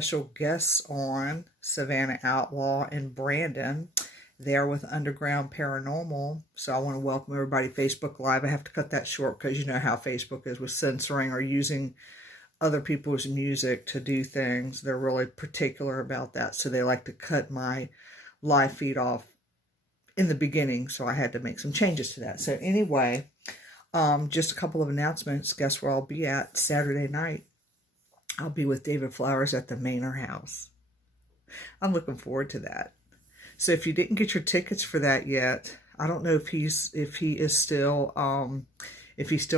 special guests on, Savannah Outlaw and Brandon. They're with Underground Paranormal. So I want to welcome everybody to Facebook Live. I have to cut that short because you know how Facebook is with censoring or using other people's music to do things. They're really particular about that. So they like to cut my live feed off in the beginning. So I had to make some changes to that. So anyway, just a couple of announcements. Guess where I'll be at Saturday night? I'll be with David Flowers at the Manor House. I'm looking forward to that. So if you didn't get your tickets for that yet, I don't know if he still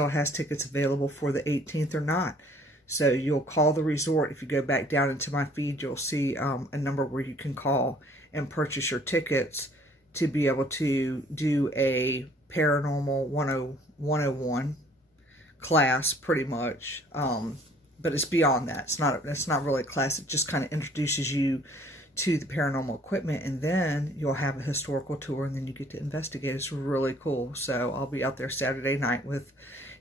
has tickets available for the 18th or not. So you'll call the resort. If you go back down into my feed, you'll see a number where you can call and purchase your tickets to be able to do a Paranormal 101 class, pretty much. But it's beyond that. It's not really a class. It just kind of introduces you to the paranormal equipment, and then you'll have a historical tour, and then you get to investigate. It's really cool. So I'll be out there Saturday night with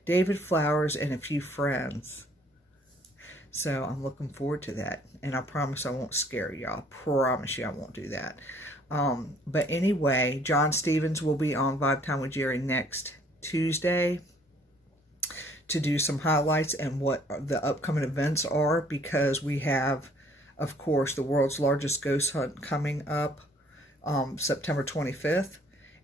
David Flowers and a few friends. So I'm looking forward to that. And I promise I won't scare you. I promise you I won't do that. But anyway, John Stevens will be on Vibe Time with Geri next Tuesday to do some highlights and what the upcoming events are, because we have, of course, the world's largest ghost hunt coming up September 25th.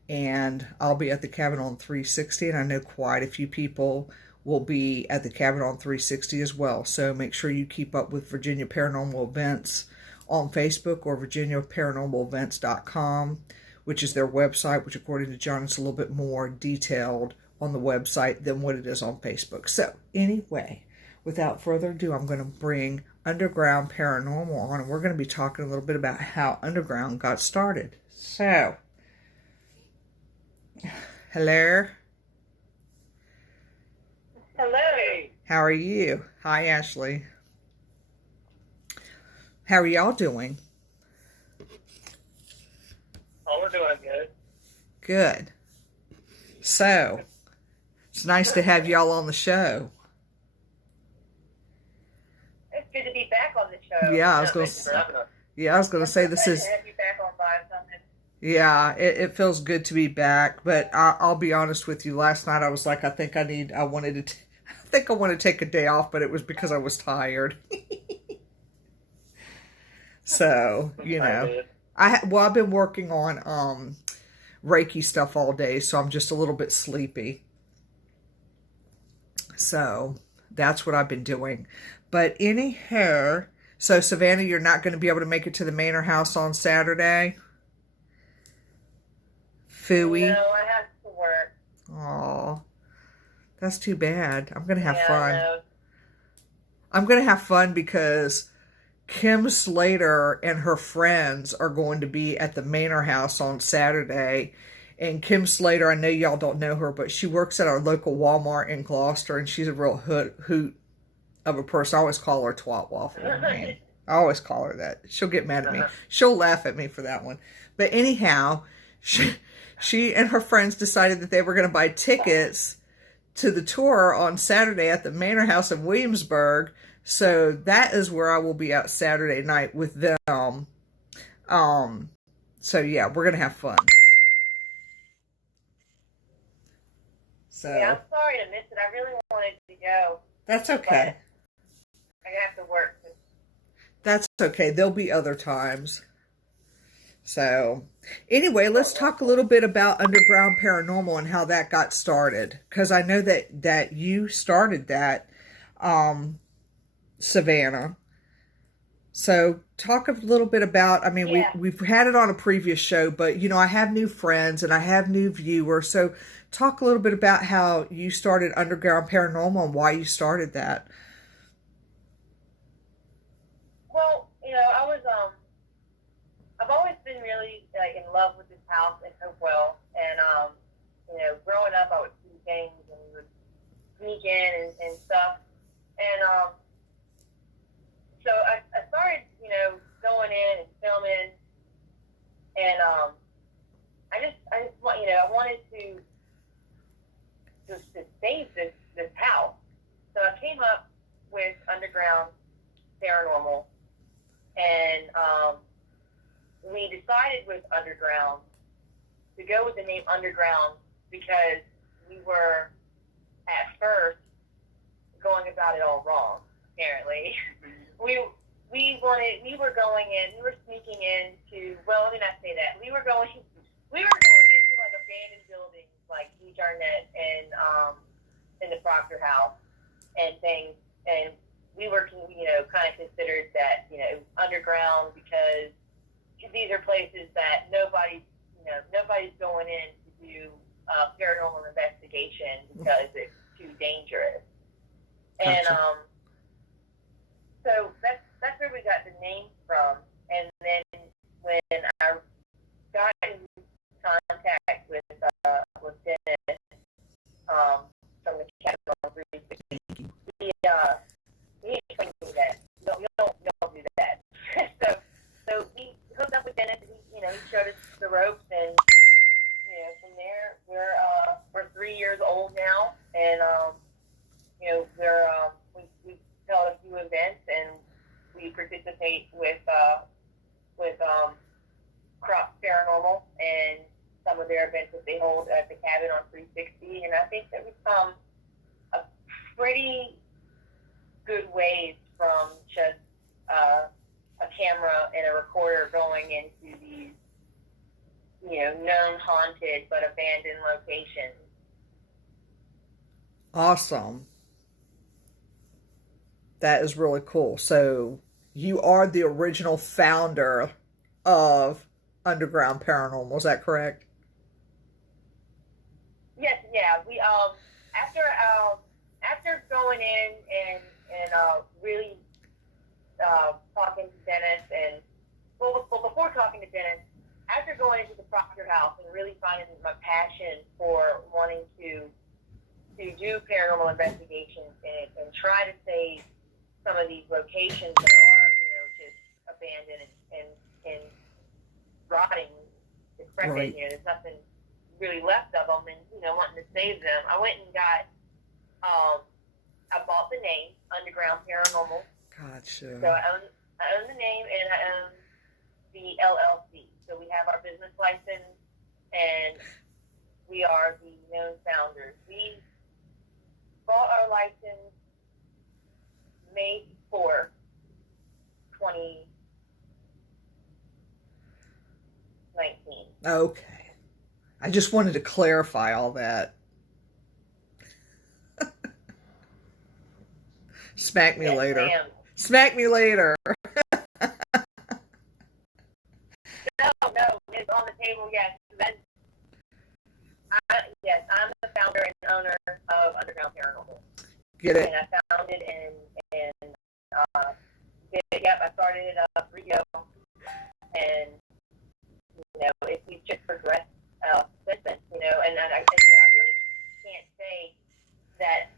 And I'll be at the Cabin on 360, and I know quite a few people will be at the Cabin on 360 as well. So make sure you keep up with Virginia Paranormal Events on Facebook or virginiaparanormalevents.com, which is their website, which according to John is a little bit more detailed on the website than what it is on Facebook. So anyway, without further ado, I'm going to bring Underground Paranormal on, and we're going to be talking a little bit about how Underground got started. So, hello. Hello. How are you? Hi, Ashley. How are y'all doing? Oh, we're doing good. Good. So, it's nice to have y'all on the show. It's good to be back on the show. Yeah, I was going to say this is. Have you back on Vibe Summit. Yeah, it feels good to be back, but I'll be honest with you. Last night I was like, I think I wanted to take a day off, but it was because I was tired. So, you know, I've been working on Reiki stuff all day, so I'm just a little bit sleepy. So that's what I've been doing. But anyhow, so Savannah, you're not going to be able to make it to the Manor House on Saturday? Phooey. No, I have to work. Aw, that's too bad. I'm going to have Yeah, fun. I'm going to have fun because Kim Slater and her friends are going to be at the Manor House on Saturday. And Kim Slater, I know y'all don't know her, but she works at our local Walmart in Gloucester, and she's a real hoot of a person. I always call her Twat Waffle. Man. I always call her that. She'll get mad at me. She'll laugh at me for that one. But anyhow, she and her friends decided that they were going to buy tickets to the tour on Saturday at the Manor House in Williamsburg. So that is where I will be out Saturday night with them. So yeah, we're going to have fun. So Yeah, I'm sorry to miss it. I really wanted to go. That's okay. I have to work. That's okay. There'll be other times. So anyway, let's talk a little bit about Underground Paranormal and how that got started. Because I know that you started that, Savannah. So talk a little bit about, I mean, Yeah. we've had it on a previous show, but, you know, I have new friends and I have new viewers. So talk a little bit about how you started Underground Paranormal and why you started that. Well, you know, I've always been really in love with this house in Hopewell, and you know, growing up, I would see things and we would sneak in and stuff, and so I started, you know, going in and filming, and I just want, you know, I wanted to save this house, so I came up with Underground Paranormal. And we decided with Underground to go with the name Underground because we were at first going about it all wrong. Apparently, we were sneaking into. Well, let me not say that. We were going into like abandoned buildings, like Beach Arnett and in the Proctor House and things, and we were, kind of considered that, underground because these are places that nobody's going in to do paranormal investigation because it's too dangerous. And so that's where we got the name from. And then when I got in contact with Dennis from the cabin on 360, he explained to me that you don't do that. so he hooked up with Dennis, and he showed us the ropes, and from there we're 3 years old now, and we've held a few events, and we participate with Crop Paranormal and some of their events that they hold at the cabin on 360, and I think that we've come a pretty good ways from just a camera and a recorder going into these, known haunted but abandoned locations. Awesome. That is really cool. So you are the original founder of Underground Paranormal, is that correct? Yes, yeah. We after going in and really talking to Dennis, and before talking to Dennis, after going into the Proctor House and really finding my passion for wanting to do paranormal investigations and try to save some of these locations that are, just abandoned and rotting, decrepit. Right. There's nothing really left of them, and wanting to save them. I went and got, I bought the name Underground Paranormal. Gotcha. So I own the name, and I own the LLC. So we have our business license, and we are the known founders. We bought our license May 4th, 2019. Okay. I just wanted to clarify all that. Smack me later. Ma'am. Smack me later. No, it's on the table, yes. Yes, I'm the founder and owner of Underground Paranormal. Get it? And I founded I started it up 3 years ago, and we've just progressed since then, and I really can't say that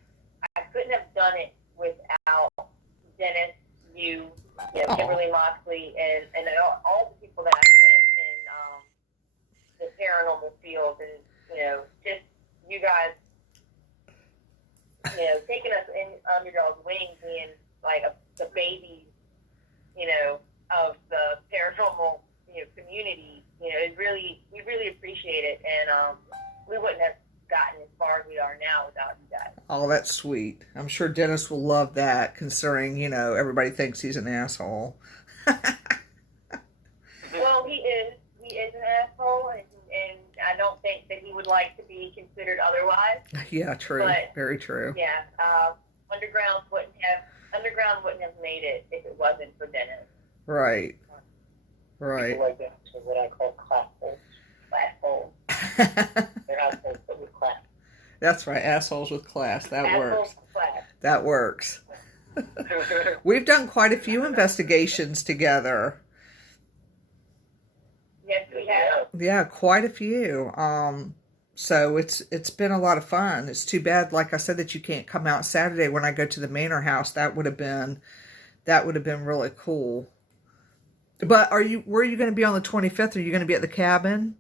I couldn't have done it without Dennis, Kimberly Moxley, and all the people that I've met in the paranormal field, and just you guys, taking us in under y'all's wings, being like the babies, of the paranormal, community. We really appreciate it, and we wouldn't have gotten as far as we are now without you guys. Oh, that's sweet. I'm sure Dennis will love that, considering, everybody thinks he's an asshole. Well, he is an asshole, and I don't think that he would like to be considered otherwise. Yeah, true. But, very true. Yeah, Underground wouldn't have made it if it wasn't for Dennis. Right. People like that, so what I call class holes. They're assholes, but with class. That's right, assholes with class. That Assholes works. with class. That works. We've done quite a few investigations together. Yes, we have. Yeah, quite a few. So it's been a lot of fun. It's too bad, like I said, that you can't come out Saturday when I go to the Manor House. That would have been really cool. But where are you going to be on the 25th? Are you going to be at the cabin?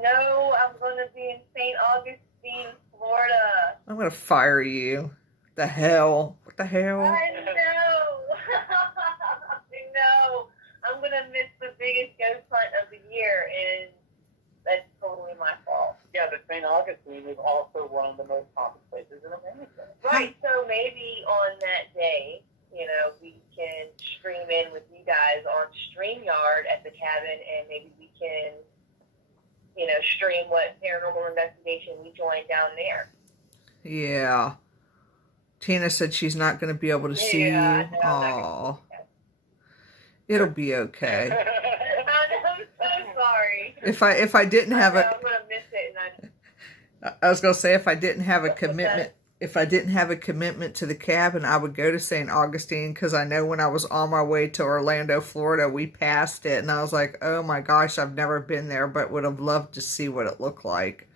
No, I'm going to be in St. Augustine, Florida. I'm going to fire you. The hell? What the hell? I know. Augustine is also one of the most haunted places in America. Right, so maybe on that day, we can stream in with you guys on StreamYard at the cabin, and maybe we can, stream what paranormal investigation we joined down there. Yeah. Tina said she's not going to be able to see you. Oh, it'll be okay. I'm so sorry. If I didn't have I'm gonna miss it, and I was going to say, if I didn't have a commitment to the cabin, I would go to St. Augustine, because I know when I was on my way to Orlando, Florida, we passed it, and I was like, oh my gosh, I've never been there, but would have loved to see what it looked like.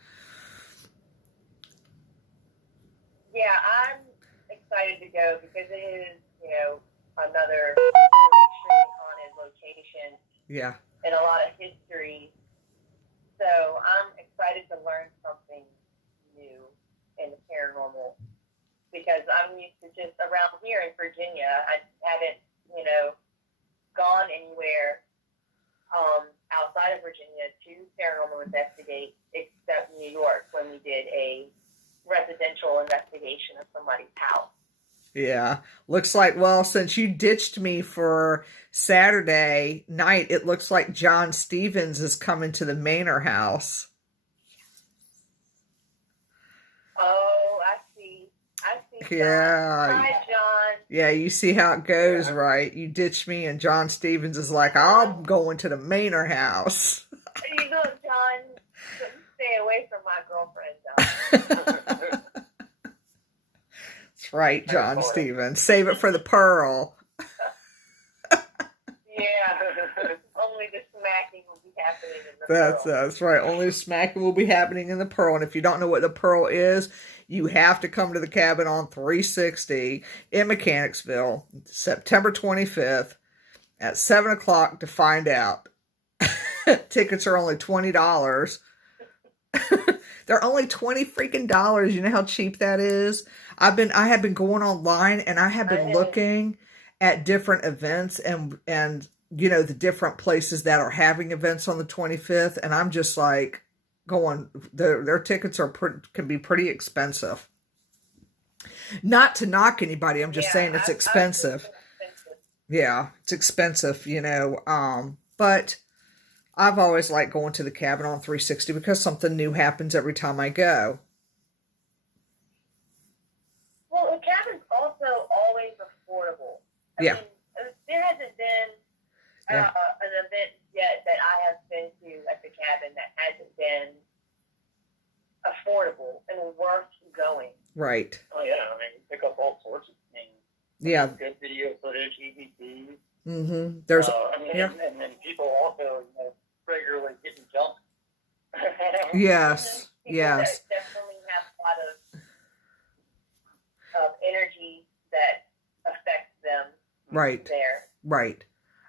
Yeah, I'm excited to go because it is, another really extremely haunted location. Yeah. And a lot of history. So I'm excited to learn something new in the paranormal, because I'm used to just around here in Virginia. I haven't, gone anywhere outside of Virginia to paranormal investigate, except New York, when we did a residential investigation of somebody's house. Yeah. Looks like, well, since you ditched me for Saturday night, it looks like John Stevens is coming to the Manor house. Oh, I see. John. Yeah. Hi, John. Yeah, you see how it goes, right? You ditched me, and John Stevens is like, I'm going to the Manor house. You know, John, stay away from my girlfriend, John. That's right, John Stevens. Save it for the Pearl. Yeah. Only the smacking will be happening in the Pearl. That's right. Only the smacking will be happening in the Pearl. And if you don't know what the Pearl is, you have to come to the cabin on 360 in Mechanicsville, September 25th at 7 o'clock to find out. Tickets are only $20. They're only $20 freaking dollars. You know how cheap that is? I have been going online, and I have been looking at different events and the different places that are having events on the 25th, and I'm just like going, their tickets can be pretty expensive. Not to knock anybody, I'm just saying it's expensive. Yeah, it's expensive, but I've always liked going to the cabin on 360 because something new happens every time I go. Well, the cabin's also always affordable. I mean, there hasn't been an event yet that I have been to at the cabin that hasn't been affordable and worth going. Right. Oh, yeah. I mean, you pick up all sorts of things. Yeah. Good video footage, EVPs. Mm-hmm. There's, and then people also regularly getting jumped. Yes. People Yes. that definitely have a lot of energy that affects them. Right. There. Right.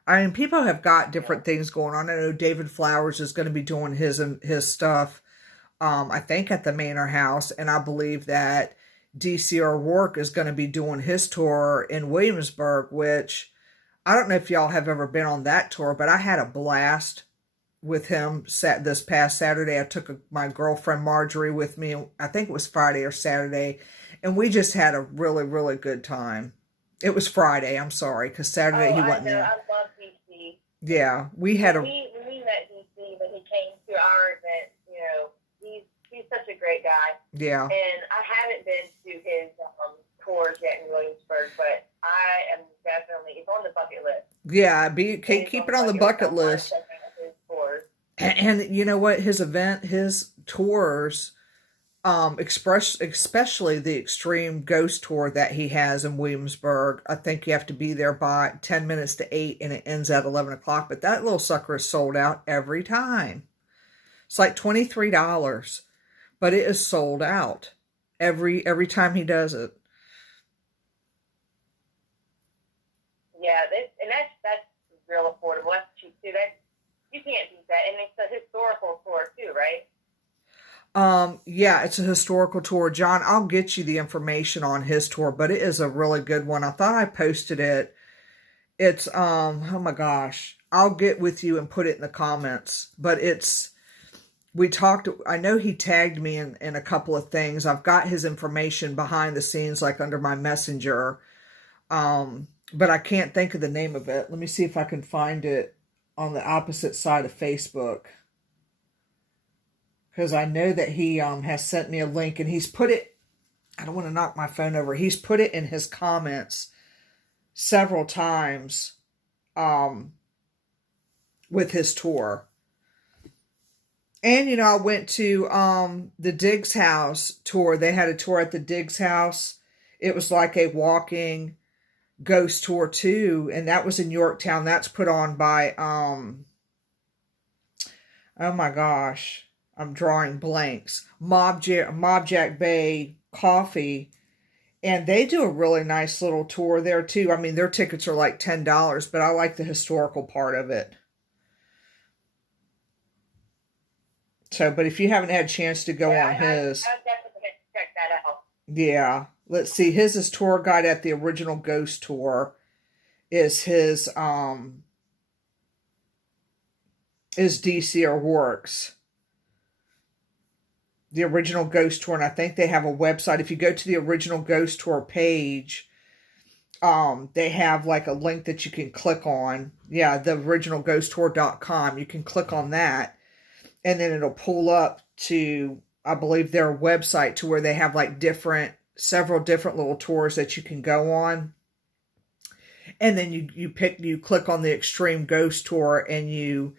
I mean, people have got different things going on. I know David Flowers is going to be doing his stuff, I think at the Manor House, and I believe that DCR Work is going to be doing his tour in Williamsburg, which I don't know if y'all have ever been on that tour, but I had a blast with him this past Saturday. I took my girlfriend Marjorie with me. I think it was Friday or Saturday, and we just had a really, really good time. It was Friday, I'm sorry, because Saturday he wasn't there. I love DC. Yeah, we had when we met DC when he came to our event, he's such a great guy. Yeah. And I haven't been to his tours yet in Williamsburg, but I am definitely, it's on the bucket list. Yeah, keep it on the bucket list. And you know what? His tours, especially the extreme ghost tour that he has in Williamsburg, I think you have to be there by 10 minutes to 8 and it ends at 11 o'clock. But that little sucker is sold out every time. It's like $23, but it is sold out every time he does it. Yeah, and that's real affordable. That's cheap too. You can't beat that. And it's a historical tour too, right? Yeah, it's a historical tour. John, I'll get you the information on his tour, but it is a really good one. I thought I posted it. It's, oh my gosh, I'll get with you and put it in the comments, but it's we talked, I know he tagged me in a couple of things. I've got his information behind the scenes, like under my messenger. But I can't think of the name of it. Let me see if I can find it on the opposite side of Facebook. Because I know that he has sent me a link, and he's put it, I don't want to knock my phone over. He's put it in his comments several times with his tour. And, you know, I went to the Diggs House tour. They had a tour at the Diggs House. It was like a walking ghost tour too, and that was in Yorktown. That's put on by, oh my gosh, I'm drawing blanks. Mob Jack Bay Coffee. And they do a really nice little tour there too. I mean, their tickets are like $10, but I like the historical part of it. So, but if you haven't had a chance to go on his. I definitely check that out. Yeah. Let's see. His tour guide at the original Ghost Tour is his, is DC or Works. The original Ghost Tour, and I think they have a website. If you go to the original Ghost Tour page, they have like a link that you can click on. Yeah, the originalghosttour.com. You can click on that, and then it'll pull up to, I believe, their website, to where they have like several different little tours that you can go on. And then you click on the Extreme Ghost Tour, and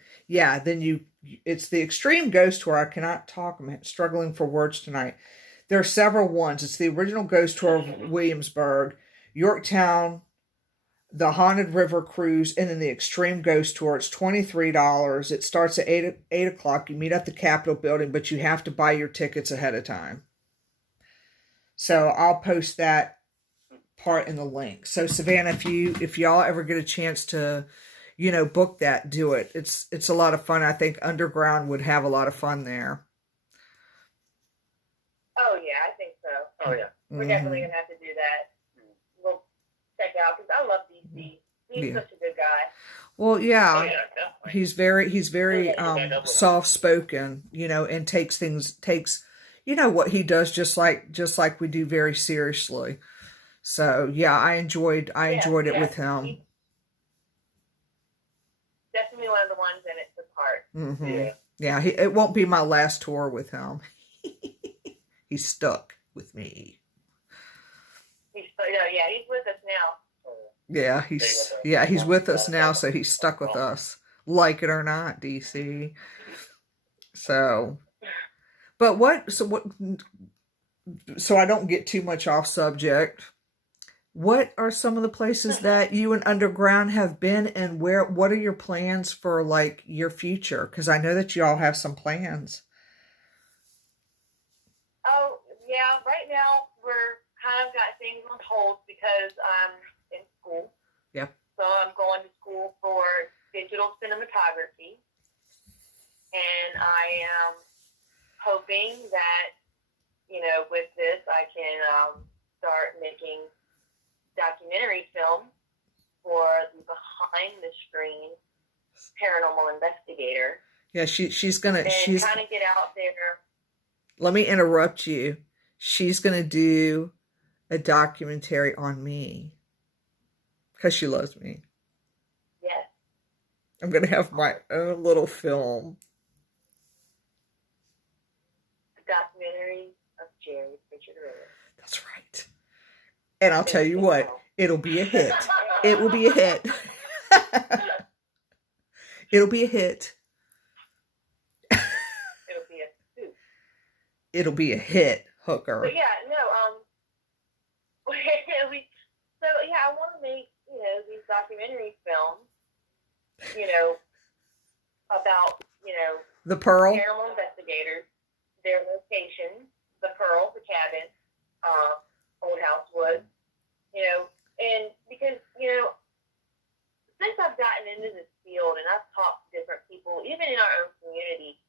it's the Extreme Ghost Tour. I cannot talk. I'm struggling for words tonight. There are several ones. It's the original Ghost Tour of Williamsburg, Yorktown, the Haunted River Cruise, and then the Extreme Ghost Tour. It's $23. It starts at 8 o'clock. You meet at the Capitol building, but you have to buy your tickets ahead of time. So I'll post that part in the link. So Savannah, if y'all ever get a chance to, you know, book that, do it. It's a lot of fun. I think Underground would have a lot of fun there. Oh yeah, I think so. Oh yeah. We're definitely gonna have to do that. We'll check it out, because I love DC. He's such a good guy. Well, yeah. Oh, yeah, definitely. He's very soft spoken, you know, and takes you know what he does just like we do, very seriously. So yeah, I enjoyed it with him. He's definitely one of the ones in it took part. Mm-hmm. Yeah, it won't be my last tour with him. He's stuck with me. He's with us now. Yeah, he's with us now, so he's stuck with us, like it or not, DC. So I don't get too much off subject. What are some of the places that you and Underground have been, and what are your plans for like your future? Because I know that you all have some plans. Oh, yeah, right now we're kind of got things on hold because I'm in school. Yeah. So I'm going to school for digital cinematography, and I am hoping that, you know, with this I can start making documentary film for the behind the screen paranormal investigator. Yeah, she's kind of get out there. Let me interrupt you. She's gonna do a documentary on me because she loves me. Yes. I'm gonna have my own little film. A documentary of Geri. That's right. And I'll tell you what, it'll be a hit. It will be a hit. It'll be a hit. It'll be a suit. It'll be a hit, hooker. But yeah, no, I want to make, you know, these documentary films, you know, about, you know, the Pearl, paranormal investigators, their location, the Pearl, the cabin, Old House Woods, you know, and because, you know, since I've gotten into this field and I've talked to different people, even in our own community,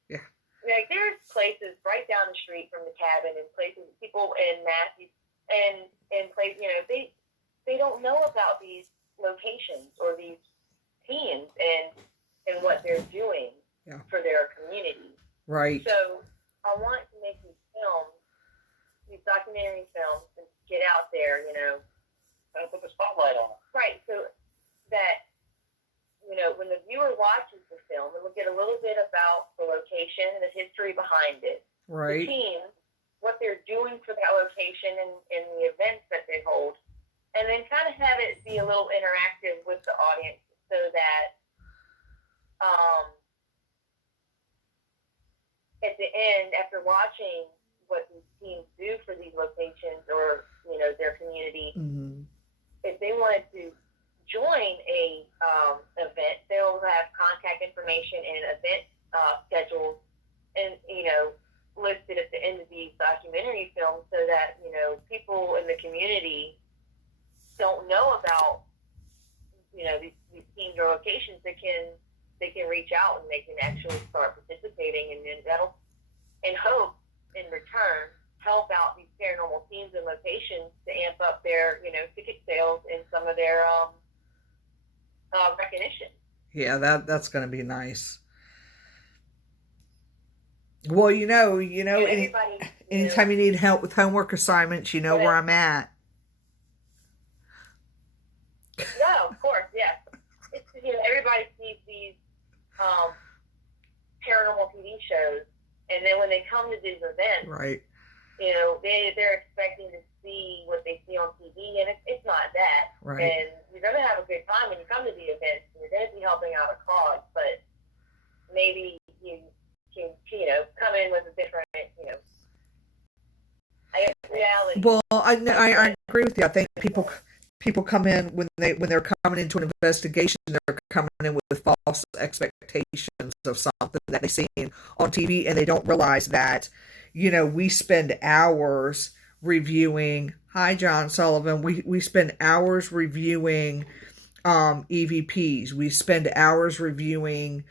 like there's places right down the street from the cabin, and places, people in Matthews and places, you know, they don't know about these locations or these teams and what they're doing for their community. Right. So I want to make these films, these documentary films, and get out there, you know. Kind of put the spotlight on it. Right, so that, you know, when the viewer watches the film, they'll get a little bit about the location and the history behind it. Right. The team, what they're doing for that location and the events that they hold. And then kind of have it be a little interactive with the audience so that at the end, after watching what these teams do for these locations or, you know, their community, if they wanted to join a event, they'll have contact information and event schedules and, you know, listed at the end of these documentary films so that, you know, people in the community don't know about, you know, these teams or locations. They can reach out and they can actually start participating, and then that'll, and hope in return, help out these paranormal teams and locations to amp up their, you know, ticket sales and some of their recognition. Yeah, that's going to be nice. Well, you know, anytime you need help with homework assignments, you know where I'm at. No, of course, yes. It's, you know, everybody sees these paranormal TV shows, and then when they come to these events, right, you know, they're expecting to see what they see on TV, and it's not that. Right. And you're going to have a good time when you come to the events, and you're going to be helping out a cause, but maybe you can, you know, come in with a different, you know, I guess, reality. Well, I agree with you. I think people come in when they're coming into an investigation, they're coming in with false expectations of something that they've seen on TV, and they don't realize that, you know, we spend hours reviewing. Hi, John Sullivan. We spend hours reviewing EVPs. We spend hours reviewing,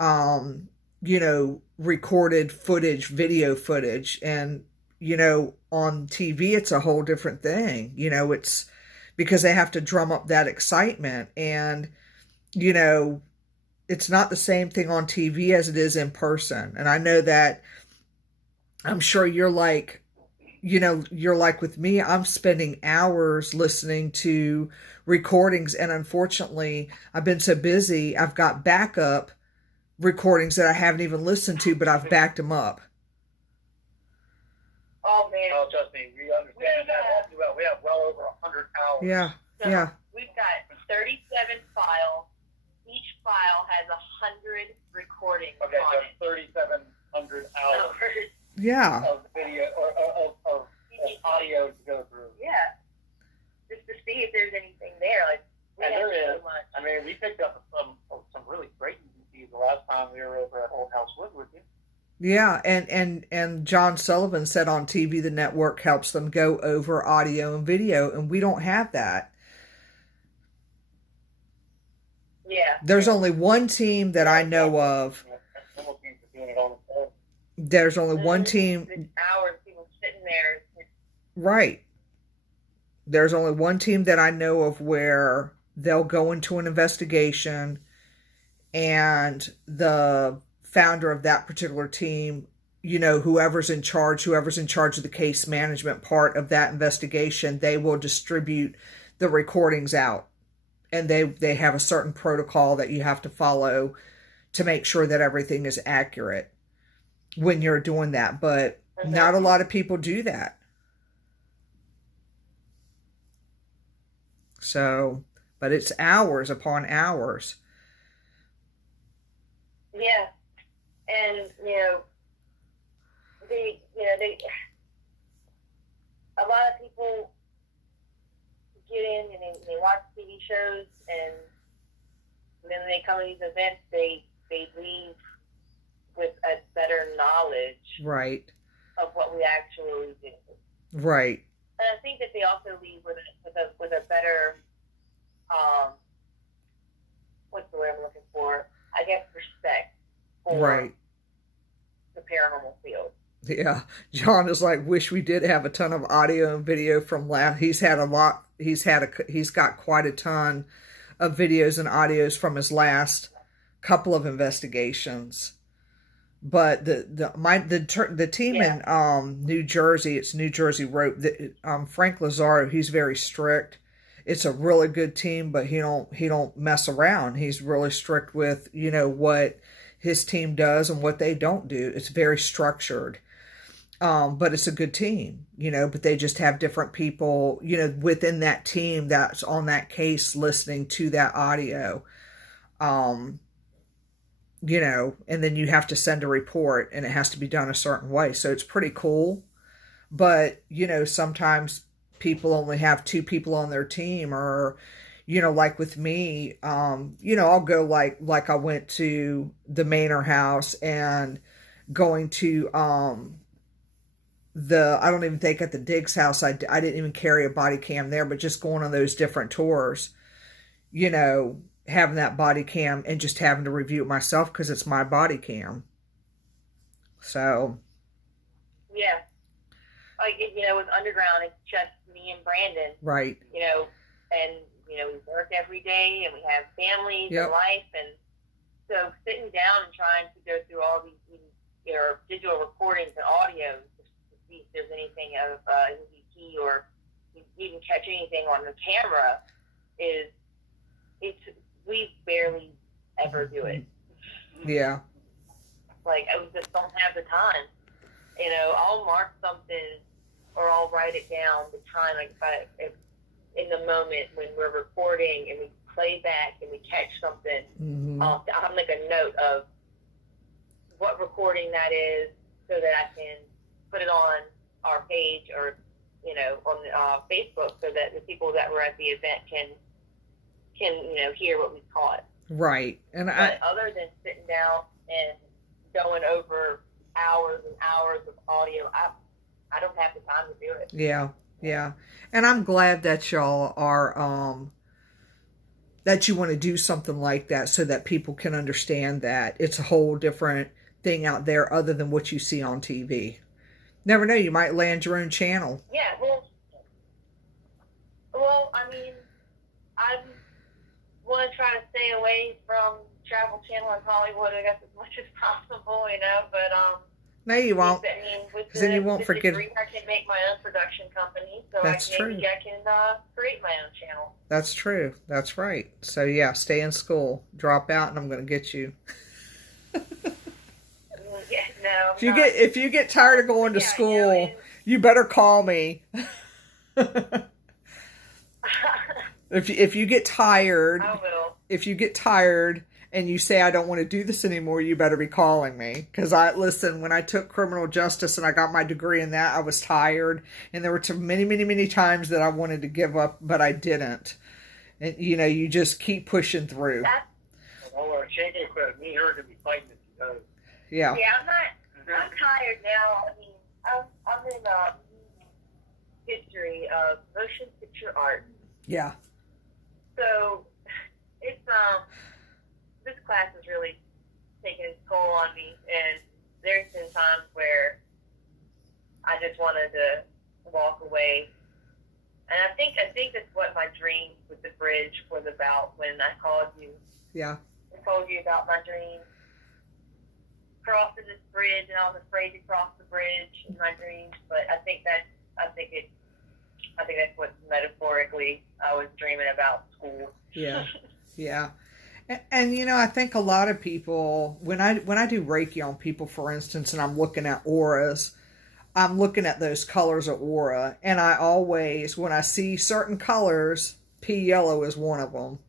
you know, recorded footage, video footage, and, you know, on TV it's a whole different thing. You know, it's because they have to drum up that excitement, and, you know, it's not the same thing on TV as it is in person. And I know that, I'm sure you're like, you know, you're like with me, I'm spending hours listening to recordings, and unfortunately I've been so busy, I've got backup recordings that I haven't even listened to, but I've backed them up. Oh, man. Oh, trust me, we understand that. We have well over 100 hours. Yeah, So yeah. We've got 37 files. Each file has 100 recordings Okay, on so it. 3,700 hours Yeah. of video or of audio to go through. Yeah. Just to see if there's anything there. Like, we And have there so is. much. I mean, we picked up some really great EVPs the last time we were over at Old House Wood with you. Yeah, and John Sullivan said on TV the network helps them go over audio and video, and we don't have that. Yeah. There's only one team that I know of. There's only one team. Hours people sitting there. Right. There's only one team that I know of where they'll go into an investigation, and the founder of that particular team, you know, whoever's in charge of the case management part of that investigation, they will distribute the recordings out. And they have a certain protocol that you have to follow to make sure that everything is accurate when you're doing that. But not a lot of people do that. So, but it's hours upon hours. Yeah. And, you know, a lot of people get in and they watch TV shows, and then they come to these events, they leave with a better knowledge Right. of what we actually do. Right. And I think that they also leave with a better, what's the word I'm looking for? I guess respect for Right. the paranormal field. Yeah, John is like, wish we did have a ton of audio and video from last. He's got quite a ton of videos and audios from his last couple of investigations. But the team in New Jersey, it's New Jersey Rope. Frank Lazaro, he's very strict. It's a really good team, but he don't mess around. He's really strict with what his team does and what they don't do. It's very structured. But it's a good team, but they just have different people, within that team that's on that case listening to that audio. And then you have to send a report and it has to be done a certain way. So it's pretty cool. But, sometimes people only have 2 people on their team, or, like with me, I'll go like I went to the Manor House and going to, I don't even think at the Diggs house, I didn't even carry a body cam there, but just going on those different tours, having that body cam and just having to review it myself because it's my body cam. So. Yeah. Like, with Underground, it's just me and Brandon. Right. And, we work every day and we have families and life. And so sitting down and trying to go through all these digital recordings and audios to see if there's anything of NDT or even catch anything on the camera we barely ever do it. Yeah. Like, I just don't have the time. I'll mark something or I'll write it down the time, like if in the moment when we're recording and we play back and we catch something, I'll make a note of what recording that is so that I can put it on our page or, on Facebook so that the people that were at the event can hear what we caught. Right. But other than sitting down and going over hours and hours of audio, I don't have the time to do it. Yeah. Yeah. And I'm glad that y'all are, that you want to do something like that so that people can understand that it's a whole different thing out there other than what you see on TV. Never know, you might land your own channel. Yeah, I mean, I want to try to stay away from Travel Channel and Hollywood, I guess, as much as possible, but no, you won't. I mean, with then you won't forget. Degree, I can make my own production company, so That's true. Maybe I can create my own channel. That's true. That's right. So yeah, stay in school, drop out, and I'm going to get you. Yeah, no. If you get tired of going to school, you better call me. If you get tired, I will. If you get tired and you say I don't want to do this anymore, you better be calling me. Because when I took criminal justice and I got my degree in that, I was tired, and there were many, many, many times that I wanted to give up, but I didn't. And you just keep pushing through. Shake it, but me and her could be fighting it. Yeah. Yeah, I'm tired now. I mean, I'm in history of motion picture art. Yeah. So it's this class has really taken its toll on me, and there's been times where I just wanted to walk away. And I think that's what my dream with the bridge was about when I called you. Yeah. I told you about my dream. Crossing this bridge, and I was afraid to cross the bridge in my dreams. But I think that's what metaphorically I was dreaming about school. Yeah, yeah, and I think a lot of people when I do Reiki on people, for instance, and I'm looking at auras, I'm looking at those colors of aura, and I always, when I see certain colors, pea yellow is one of them.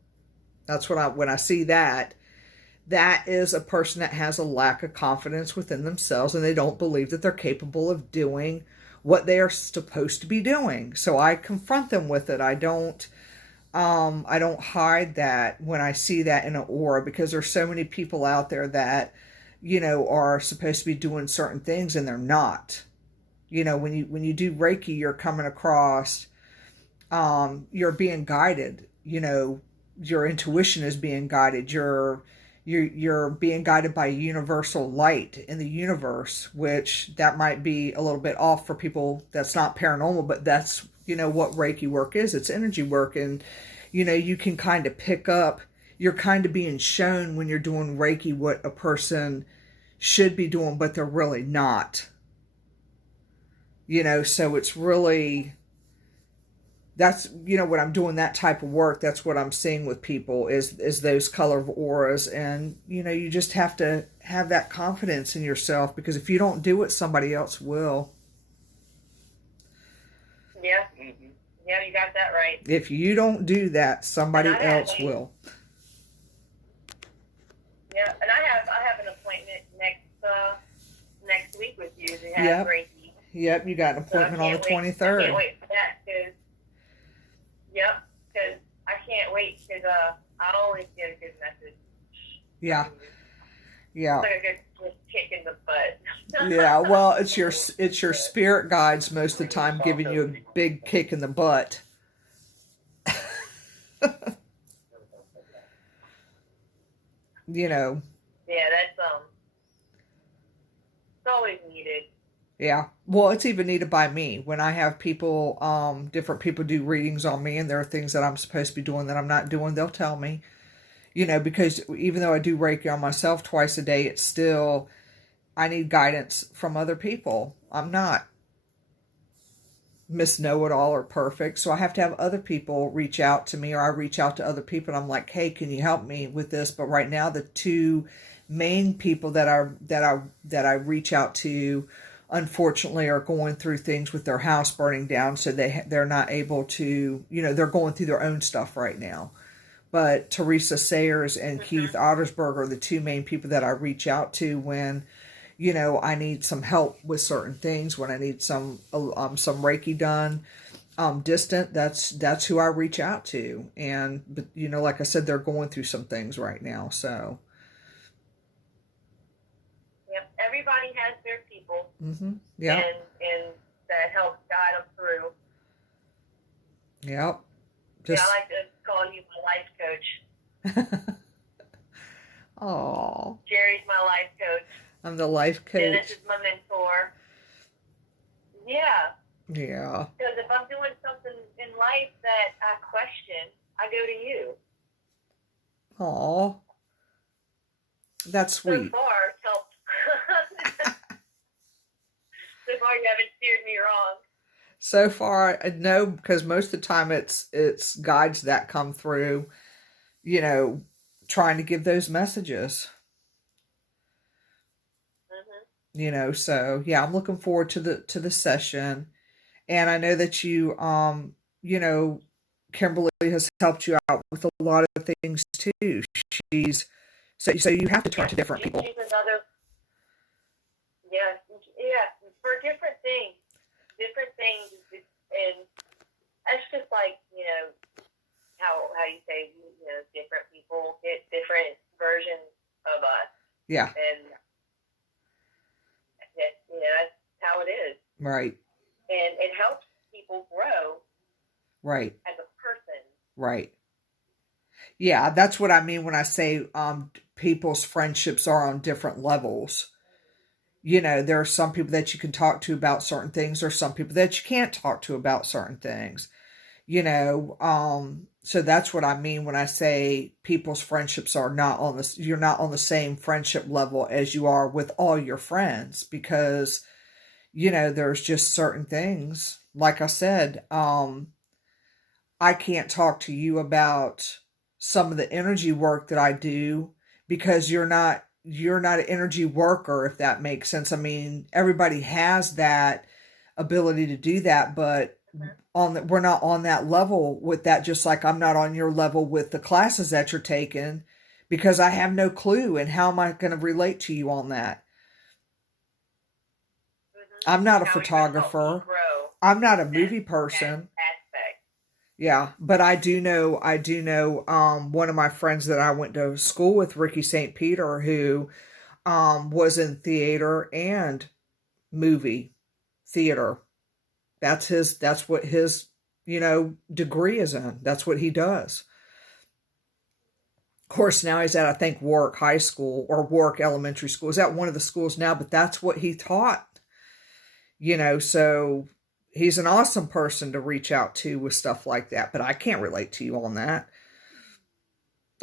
That's when I see that is a person that has a lack of confidence within themselves, and they don't believe that they're capable of doing what they are supposed to be doing. So I confront them with it. I don't hide that when I see that in an aura, because there's so many people out there that, are supposed to be doing certain things and they're not. When you do Reiki, you're coming across, you're being guided, your intuition is being guided. You're being guided by universal light in the universe, which that might be a little bit off for people that's not paranormal, but that's, what Reiki work is. It's energy work. And, you can kind of pick up, you're kind of being shown when you're doing Reiki what a person should be doing, but they're really not. So it's really, that's, when I'm doing that type of work, that's what I'm seeing with people is those color of auras. And, you just have to have that confidence in yourself, because if you don't do it, somebody else will. Yeah. Mm-hmm. Yeah, you got that right. If you don't do that, somebody else will. Yeah, and I have an appointment next week with you to have Reiki. Yep, you got an appointment on the 23rd. I can't wait for that, because I can't wait, because I always get a good message. Yeah. Yeah. It's like a good kick in the butt. Yeah, well, it's your spirit guides most of the time giving you a big kick in the butt. Yeah, that's it's always needed. Yeah. Well, it's even needed by me. When I have people, different people do readings on me, and there are things that I'm supposed to be doing that I'm not doing, they'll tell me. Because even though I do Reiki on myself twice a day, it's still, I need guidance from other people. I'm not Miss Know-It-All or perfect. So I have to have other people reach out to me, or I reach out to other people and I'm like, hey, can you help me with this? But right now, the two main people that I reach out to, unfortunately, are going through things with their house burning down. So they're not able to, they're going through their own stuff right now. But Teresa Sayers and Keith Ottersberg are the two main people that I reach out to when, I need some help with certain things, when I need some Reiki done, distant. That's who I reach out to. But like I said, they're going through some things right now. So. Yep. Everybody has their people. Mm-hmm. Yeah. And that helps guide them through. Yep. I like to call you my life coach. Oh. Geri's my life coach. I'm the life coach. Dennis is my mentor. Yeah. Yeah. Because if I'm doing something in life that I question, I go to you. Aw. That's sweet. So far, it's helped. So far, you haven't steered me wrong. So far, no, because most of the time it's guides that come through, trying to give those messages. Mm-hmm. So yeah, I'm looking forward to the session, and I know that you, Kimberly has helped you out with a lot of things too. She's so you have to talk to different people. She's another, yeah, for different things. And that's just like, how you say, different people get different versions of us. Yeah. And, that's how it is. Right. And it helps people grow. Right. As a person. Right. Yeah, that's what I mean when I say people's friendships are on different levels. There are some people that you can talk to about certain things, or some people that you can't talk to about certain things. So that's what I mean when I say people's friendships are not on this, you're not on the same friendship level as you are with all your friends, because, there's just certain things. Like I said, I can't talk to you about some of the energy work that I do, because you're not an energy worker, if that makes sense. I mean, everybody has that ability to do that, but we're not on that level with that, just like I'm not on your level with the classes that you're taking, because I have no clue, and how am I going to relate to you on that? Mm-hmm. I'm not a photographer. I'm not a movie person. Yeah, but I do know, one of my friends that I went to school with, Ricky St. Peter, who was in theater and movie theater. That's what his, degree is in. That's what he does. Of course, now he's at, I think, Warwick High School or Warwick Elementary School. He's at one of the schools now, but that's what he taught. So he's an awesome person to reach out to with stuff like that, but I can't relate to you on that.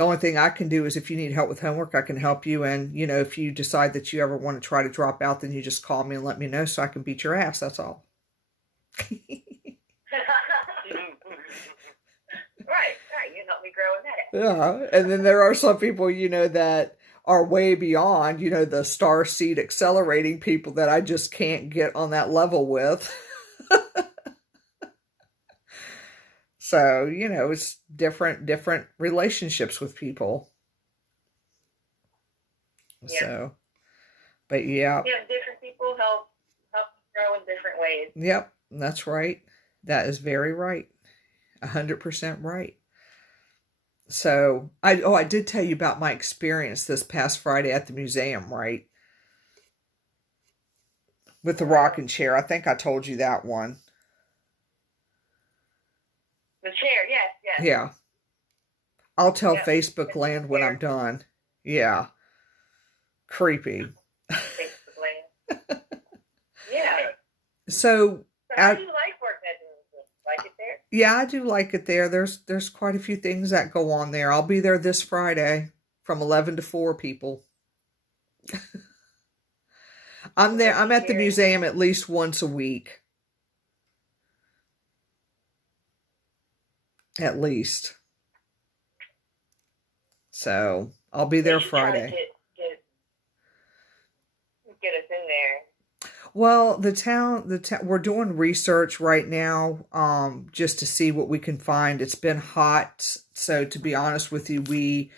The only thing I can do is if you need help with homework, I can help you. And, you know, if you decide that you ever want to try to drop out, then you just call me and let me know so I can beat your ass. That's all. Right. You help me grow in that. Yeah. And then there are some people, you know, that are way beyond, you know, the star seed accelerating people that I just can't get on that level with. So, you know, it's different relationships with people. Yeah. So, but yeah. Yeah, different people help grow in different ways. Yep, that's right. That is very right. 100% right. So, I did tell you about my experience this past Friday at the museum, right? With the rocking chair. I think I told you that one. The chair, yes. Yeah. I'll tell Yep. Facebook land when I'm done. Yeah. Creepy. Facebook land. Yeah. So how do you like working at the museum? Like it there? Yeah, I do like it there. There's quite a few things that go on there. I'll be there this Friday from 11 to 4, people. I'm there. I'm at the museum at least once a week. At least. So I'll be there Friday. Get us in there. Well, the town, we're doing research right now, just to see what we can find. It's been hot, so to be honest with you, we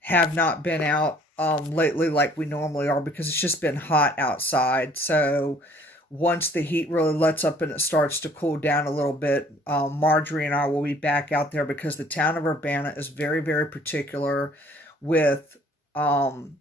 have not been out lately like we normally are because it's just been hot outside. So once the heat really lets up and it starts to cool down a little bit, Marjorie and I will be back out there because the town of Urbana is very, very particular with paranormal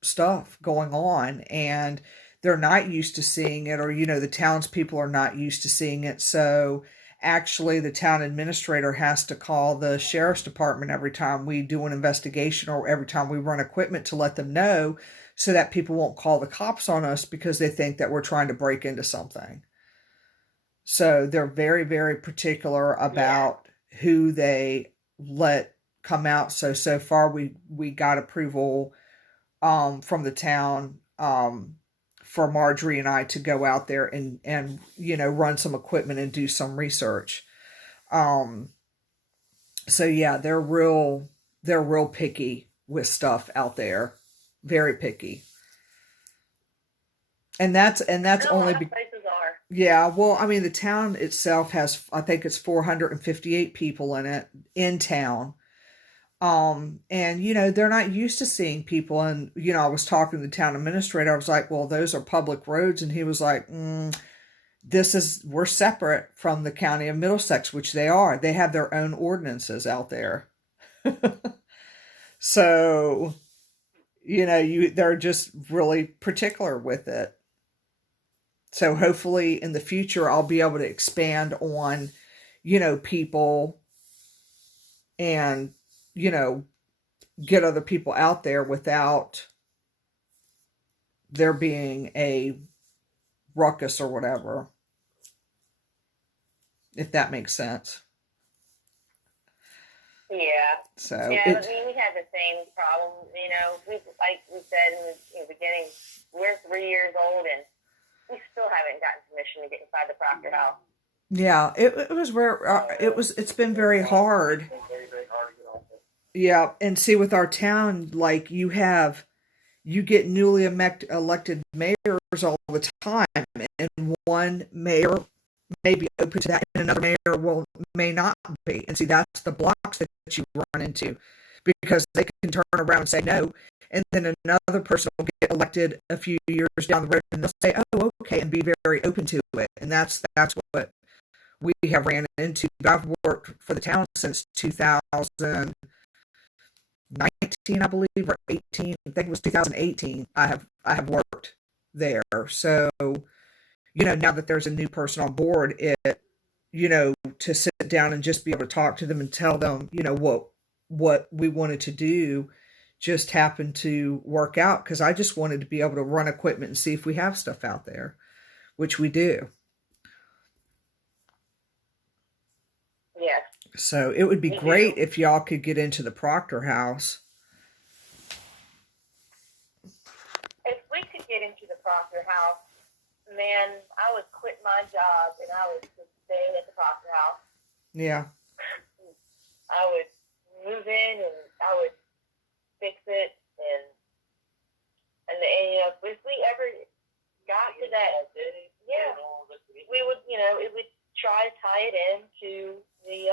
stuff going on, and they're not used to seeing it, or, you know, the townspeople are not used to seeing it. So actually the town administrator has to call the sheriff's department every time we do an investigation or every time we run equipment to let them know, so that people won't call the cops on us because they think that we're trying to break into something. So they're very, very particular about who they let come out. So far we got approval from the town for Marjorie and I to go out there and you know, run some equipment and do some research. So yeah, they're real picky with stuff out there. Very picky. And that's only places are. Yeah, well, I mean, the town itself has, I think it's 458 people in it, in town. And, you know, they're not used to seeing people. And, you know, I was talking to the town administrator. I was like, well, those are public roads. And he was like, we're separate from the county of Middlesex, which they are. They have their own ordinances out there. So, you know, they're just really particular with it. So hopefully in the future, I'll be able to expand on, you know, people and, you know, get other people out there without there being a ruckus or whatever, if that makes sense. Yeah. So yeah, I mean, we had the same problem. You know, like we said in the beginning, we're 3 years old and we still haven't gotten permission to get inside the Proctor house. Yeah, it was where it's been very hard. It's been very, very hard to get off there. Yeah, and see, with our town, like, you get newly elected mayors all the time, and one mayor may be open to that, and another mayor may not be. And see, that's the blocks that you run into, because they can turn around and say no, and then another person will get elected a few years down the road, and they'll say, oh, okay, and be very open to it. And that's what we have ran into. I've worked for the town since 2019, I believe, or 18. I think it was 2018. I have worked there. So, you know, now that there's a new person on board, you know, to sit down and just be able to talk to them and tell them, you know, what we wanted to do just happened to work out, because I just wanted to be able to run equipment and see if we have stuff out there, which we do. Yes. So it would be We great do. if y'all could get into the Proctor house. If we could get into the Proctor house, man, I would quit my job and I would just stay at the Proctor house. Yeah. I would move in and I would fix it and if we ever got to that, yeah, we would, it would try to tie it into the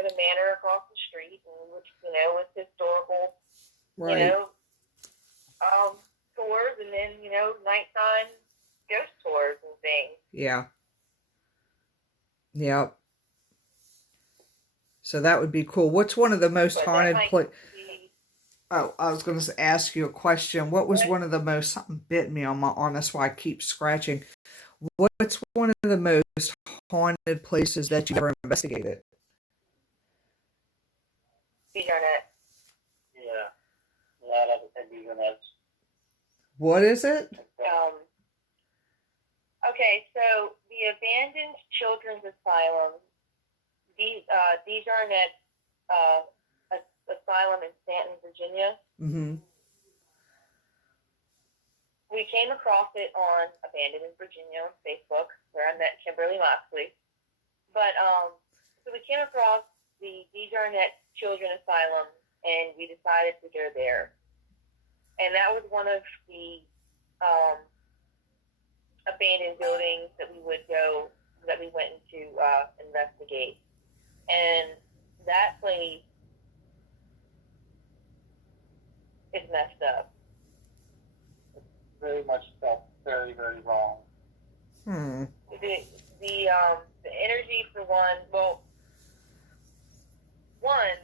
the manor across the street, and which with historical, Right. tours, and then nighttime ghost tours and things. Yeah. Yep. So that would be cool. What's one of the most But haunted that might places? be Oh, I was going to ask you a question. What was one of the most, something bit me on my arm, that's why I keep scratching. What's one of the most haunted places that you've ever investigated? the internet. Yeah. A lot of it can be units. What is it? Okay, so the abandoned children's asylum, these Arnett Asylum in Stanton, Virginia. Mm-hmm. We came across it on Abandoned in Virginia on Facebook, where I met Kimberly Moxley. But so we came across the Arnett Children's Asylum, and we decided to go there. And that was one of the abandoned buildings that we went into investigate. And that place is messed up. Very much felt very, very wrong. The energy for one,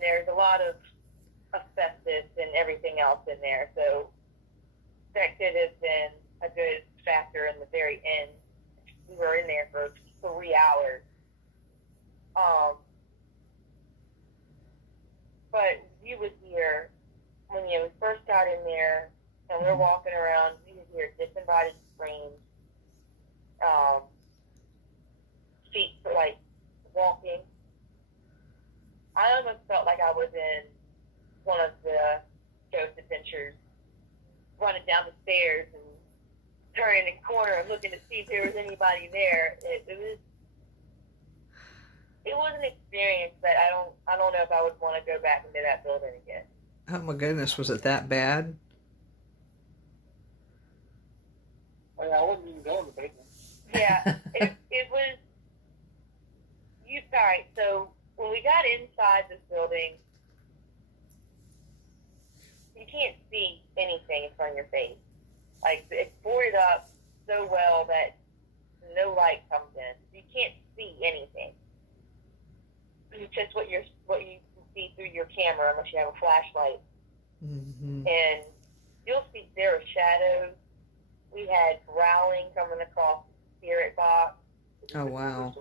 there's a lot of asbestos and everything else in there, so that could have been a good factor in the very end. We were in there for 3 hours. But you would hear, when we first got in there, and we were walking around, you would hear disembodied screams, feet like walking. I almost felt like I was in one of the ghost adventures, running down the stairs and turning the corner and looking to see if there was anybody there. It was an experience that I don't know if I would want to go back into that building again. Oh my goodness, was it that bad? Well, I wouldn't even go in the basement. Yeah, it was. Alright, so when we got inside this building, you can't see anything in front of your face. Like, it's boarded up so well that no light comes in. You can't see anything. It's just what you can see through your camera, unless you have a flashlight. Mm-hmm. And you'll see there are shadows. We had growling coming across the spirit box. Oh, wow.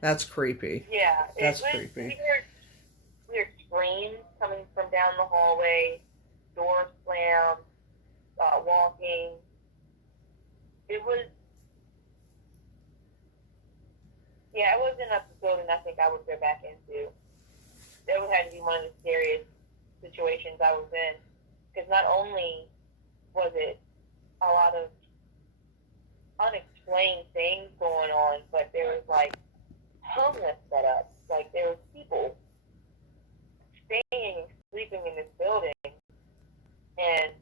That's creepy. Yeah. That's creepy. We heard screams coming from down the hallway, doors slammed, walking. It wasn't up the building I think I would go back into. That would have to be one of the scariest situations I was in. Because not only was it a lot of unexplained things going on, but there was like homeless setups. Like there were people staying and sleeping in this building, and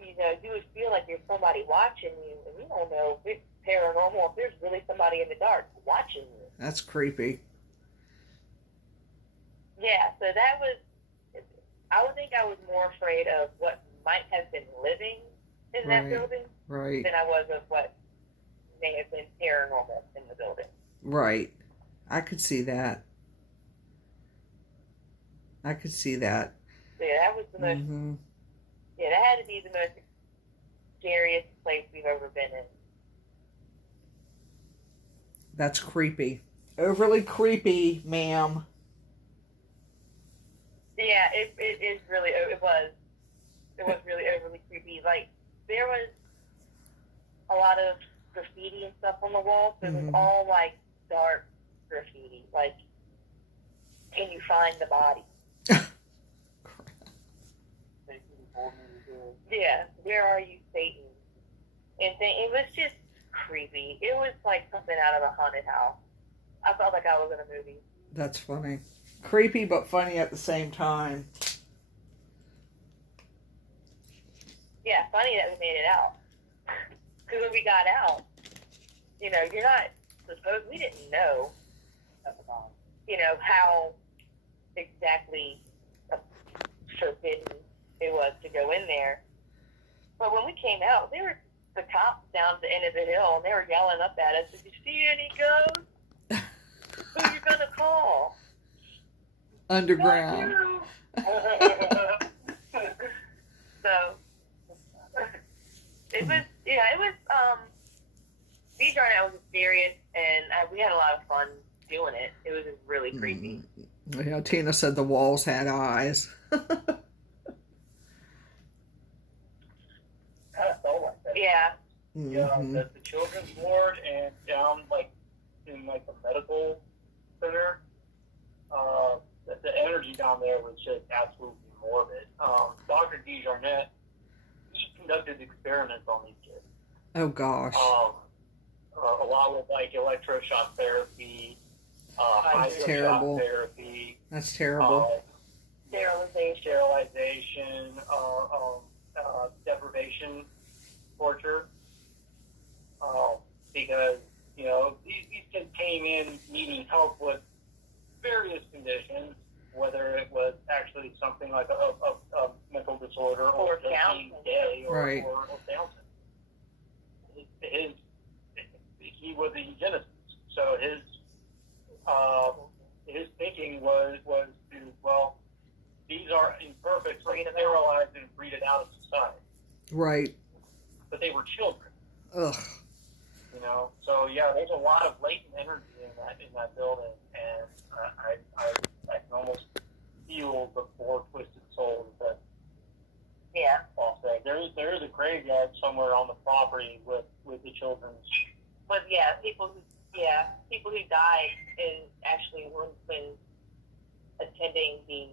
you would feel like there's somebody watching you, and you don't know if it's paranormal, if there's really somebody in the dark watching you. That's creepy. Yeah, so that was, I would think I was more afraid of what might have been living in that building Right. than I was of what may have been paranormal in the building. Right. I could see that. So yeah, that was the most, Mm-hmm. yeah, that had to be the most scariest place we've ever been in. That's creepy. Overly creepy, ma'am. Yeah, it was really overly creepy. Like, there was a lot of graffiti and stuff on the wall. So it was Mhm. all like dark graffiti. Like, can you find the body? Yeah, where are you, Satan? And it was just creepy. It was like something out of a haunted house. I felt like I was in a movie. That's funny. Creepy but funny at the same time. Yeah, funny that we made it out. Because when we got out, you know, you're not supposed, we didn't know, you know, how exactly forbidden it was to go in there. But when we came out, there were the cops down at the end of the hill, and they were yelling up at us, "Did you see any ghosts? Who are you going to call?" Underground. So, it was, yeah, it was, Beach Night was serious, and we had a lot of fun doing it. It was just really creepy. Yeah, Tina said the walls had eyes. Kind of felt like that. Yeah. Yeah, the children's ward and down like in like the medical center, the energy down there was just absolutely morbid. Dr. DeJarnette, he conducted experiments on these kids. Oh gosh. A lot with like electroshock therapy, That's terrible. therapy. That's terrible. Sterilization, deprivation, torture. Because, you know, these kids came in needing help with various conditions, whether it was actually something like a mental disorder or just being gay or Down syndrome. He was a eugenicist, so his thinking was to, well, these are imperfect, so sterilized and breeded out of society. Right. But they were children. Ugh. You know, so yeah, there's a lot of latent energy in that building, and I can almost feel the poor twisted souls that off there. There is a graveyard somewhere on the property with the children's. But yeah, people who died and actually when attending the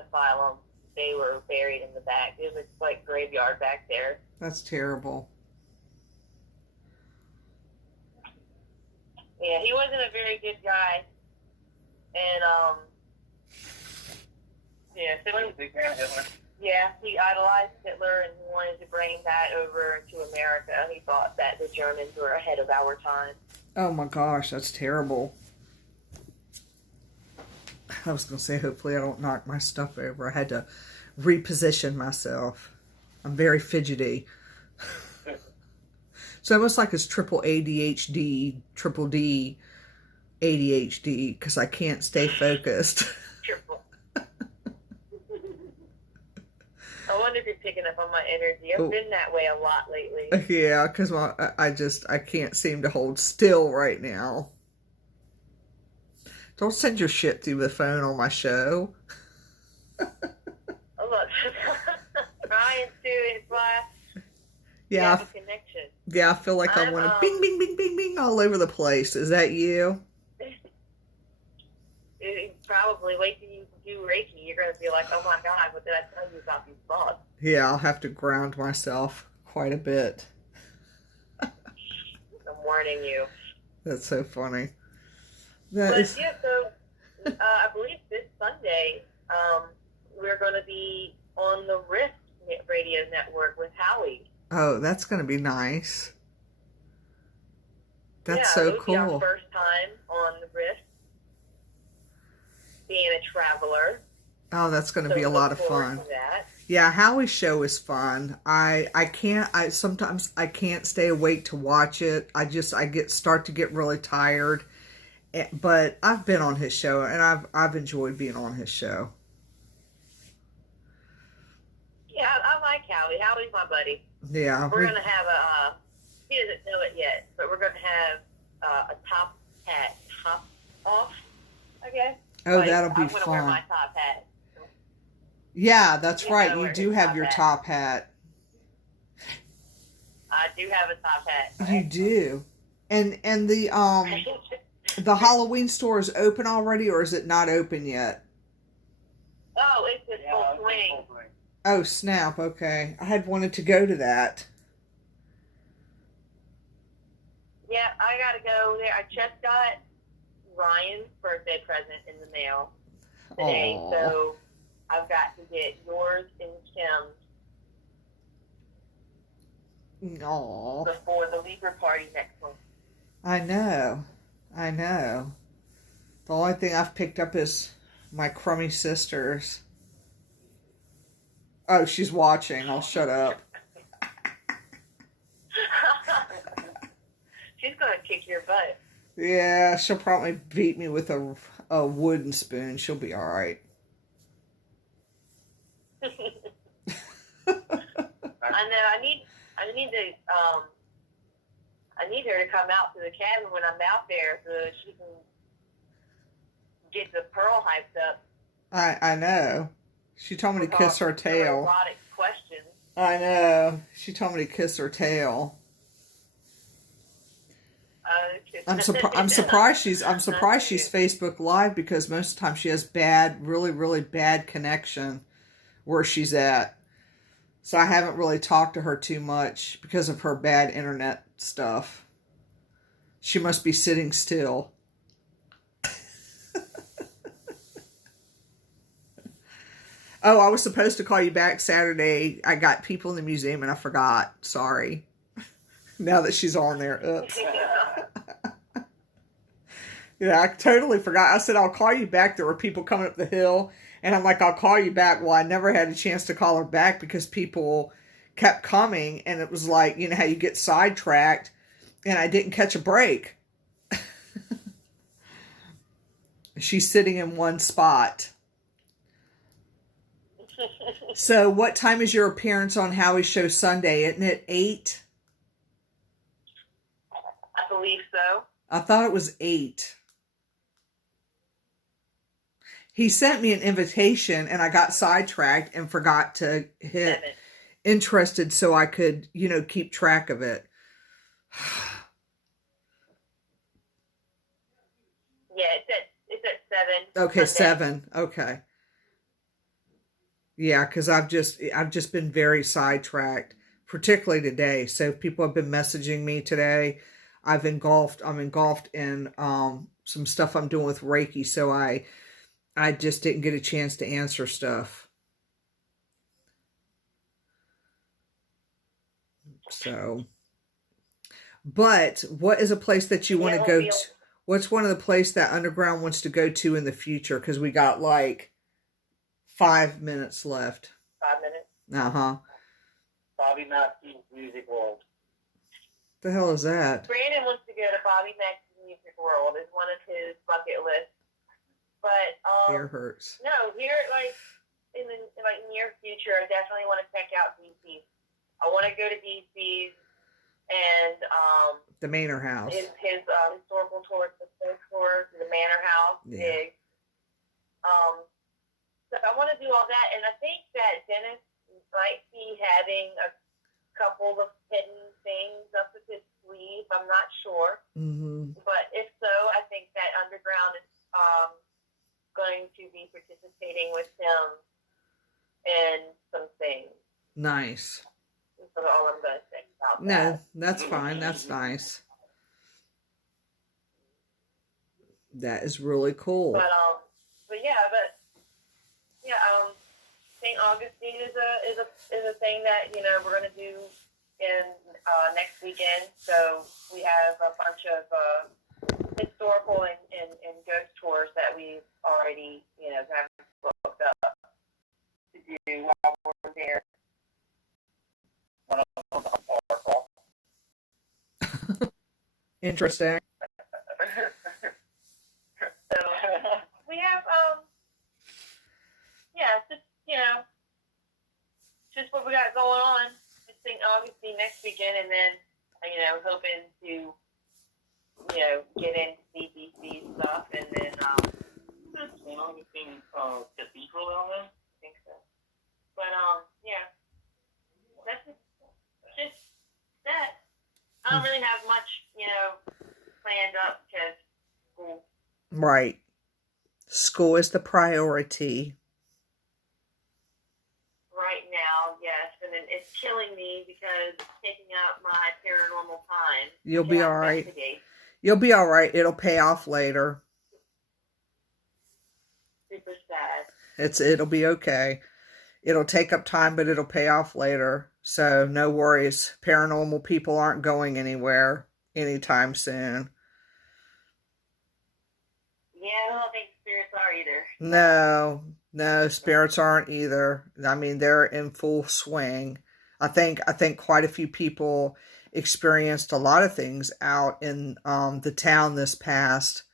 asylum, they were buried in the back. There's a like graveyard back there. That's terrible. Yeah, he wasn't a very good guy, and he idolized Hitler, and he wanted to bring that over to America. He thought that the Germans were ahead of our time. Oh my gosh, that's terrible. I was going to say, hopefully I don't knock my stuff over. I had to reposition myself. I'm very fidgety. It's almost like it's triple ADHD, triple D ADHD, because I can't stay focused. Triple. I wonder if you're picking up on my energy. I've been that way a lot lately. Yeah, because I can't seem to hold still right now. Don't send your shit through the phone on my show. Oh, look. Trying to, it's why Yeah. have a connection. Yeah, I feel like I'm wanting bing, bing, bing, bing, bing all over the place. Is that you? Probably wait till you do Reiki. You're going to be like, oh my God, what did I tell you about these thoughts? Yeah, I'll have to ground myself quite a bit. I'm warning you. That's so funny. So I believe this Sunday, we're going to be on the Rift radio network with Howie. Oh, that's going to be nice. That's so it'll be our cool. first time on the Rift, being a traveler. Oh, that's going to be a lot of fun. To that. Yeah, Howie's show is fun. Sometimes I can't stay awake to watch it. I start to get really tired. But I've been on his show, and I've enjoyed being on his show. Yeah, I like Howie. Howie's my buddy. Yeah. We're going to have he doesn't know it yet, but we're going to have a top off, I guess. Oh, that'll be I'm going to wear fun. my top hat. Yeah, that's right. You wear do his have top your hat. top hat. I do have a top hat. You do. And the Halloween store is open already, or is it not open yet? Oh, it's in full swing. Oh, snap. Okay. I had wanted to go to that. Yeah, I gotta go there. I just got Ryan's birthday present in the mail today, Aww. so I've got to get yours and Kim's Aww. before the Libra party next month. I know. The only thing I've picked up is my crummy sisters. Oh, she's watching. I'll shut up. She's gonna kick your butt. Yeah, she'll probably beat me with a wooden spoon. She'll be all right. I know. I need her to come out to the cabin when I'm out there so that she can get the Pearl hyped up. I know. She told me to kiss her tail. Erotic questions. I know. She told me to kiss her tail. I'm surprised she's Facebook Live, because most of the time she has really bad connection where she's at. So I haven't really talked to her too much because of her bad internet stuff. She must be sitting still. Oh, I was supposed to call you back Saturday. I got people in the museum and I forgot. Sorry. Now that she's on there. Oops. Yeah, I totally forgot. I said, I'll call you back. There were people coming up the hill. And I'm like, I'll call you back. Well, I never had a chance to call her back because people kept coming. And it was like, you know how you get sidetracked. And I didn't catch a break. She's sitting in one spot. So what time is your appearance on Howie's Show Sunday? Isn't it 8? I believe so. I thought it was 8. He sent me an invitation and I got sidetracked and forgot to hit 7. interested so I could, keep track of it. Yeah, it's at 7. Okay, Sunday. 7. Okay. Yeah, because I've just been very sidetracked, particularly today. So people have been messaging me today. I'm engulfed in some stuff I'm doing with Reiki, so I just didn't get a chance to answer stuff. So, but what is a place that you want to go to? What's one of the places that Underground wants to go to in the future? Because we got like 5 minutes left. 5 minutes. Uh-huh. Bobby Mackey's Music World. The hell is that? Brandon wants to go to Bobby Mackey's Music World. It's one of his bucket lists. But Ear hurts. no, here in the near future, I definitely want to check out DC. I want to go to DC's and the Manor House. His historical tours, the Manor House, big. So I want to do all that, and I think that Dennis might be having a couple of hidden things up his sleeve. I'm not sure, but if so, I think that Underground is going to be participating with him in some things. Nice. That's all I'm going to say about that. No, that's fine. That's nice. That is really cool. But St. Augustine is a thing that we're going to do in next weekend. So we have a bunch of historical and ghost tours that we've already have booked up to do while we're there. Interesting. So we have just what we got going on. Just St. Augustine next weekend, and then hoping to get into CBC stuff, and then St. Augustine Cathedral down there. I think so. But that's just that. school is the priority. Right now, yes, and it's killing me because it's taking up my paranormal time. You'll be all right. You'll be all right. It'll pay off later. Super sad. It'll be okay. It'll take up time, but it'll pay off later. So no worries. Paranormal people aren't going anywhere anytime soon. Yeah, I don't think spirits are either. No, spirits aren't either. I mean, they're in full swing. I think quite a few people experienced a lot of things out in the town this past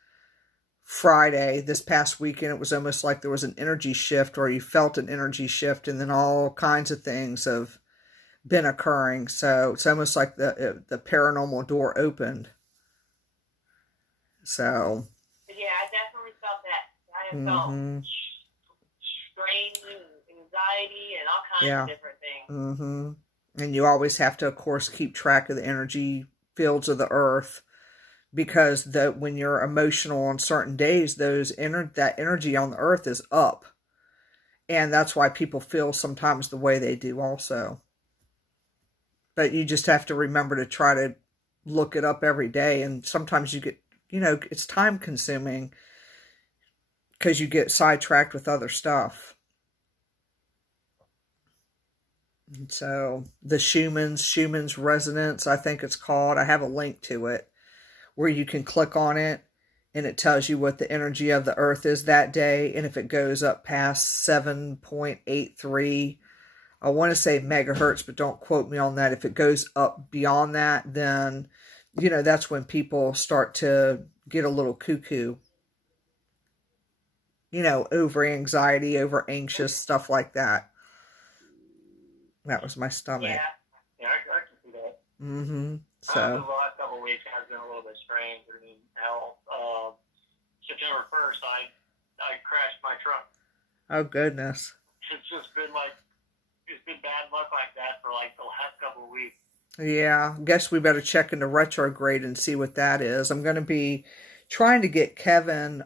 Friday, this past weekend. It was almost like there was an energy shift, or you felt an energy shift, and then all kinds of things have been occurring. So it's almost like the paranormal door opened. So yeah, I definitely felt that. I have felt strain and anxiety and all kinds of different things. And you always have to, of course, keep track of the energy fields of the earth, because when you're emotional on certain days, that energy on the earth is up, and that's why people feel sometimes the way they do also. But you just have to remember to try to look it up every day, and sometimes you get, it's time consuming because you get sidetracked with other stuff. And so the Schumann's resonance, I think it's called. I have a link to it where you can click on it, and it tells you what the energy of the earth is that day. And if it goes up past 7.83, I want to say megahertz, but don't quote me on that. If it goes up beyond that, then, that's when people start to get a little cuckoo. Over anxiety, over anxious, stuff like that. That was my stomach. Yeah, I can see that. So the last couple of weeks has been a little bit strange. I mean, September 1st, I crashed my truck. Oh goodness. It's been bad luck like that for like the last couple of weeks. Yeah, I guess we better check into retrograde and see what that is. I'm going to be trying to get Kevin,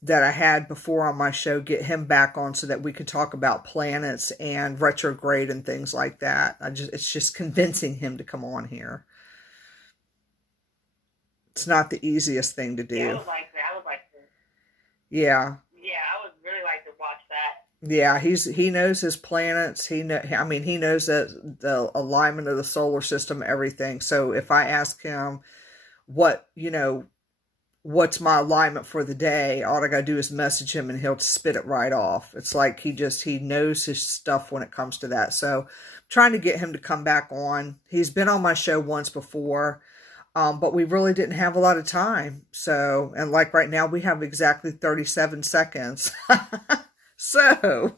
that I had before on my show, get him back on so that we could talk about planets and retrograde and things like that. It's just convincing him to come on here. It's not the easiest thing to do. Yeah, I would like to. Yeah. Yeah, I would really like to watch that. Yeah, he knows his planets. He knows that the alignment of the solar system, everything. So if I ask him what's my alignment for the day, all I gotta do is message him and he'll spit it right off. It's like he knows his stuff when it comes to that. So I'm trying to get him to come back on. He's been on my show once before, but we really didn't have a lot of time. So, and like right now we have exactly 37 seconds. So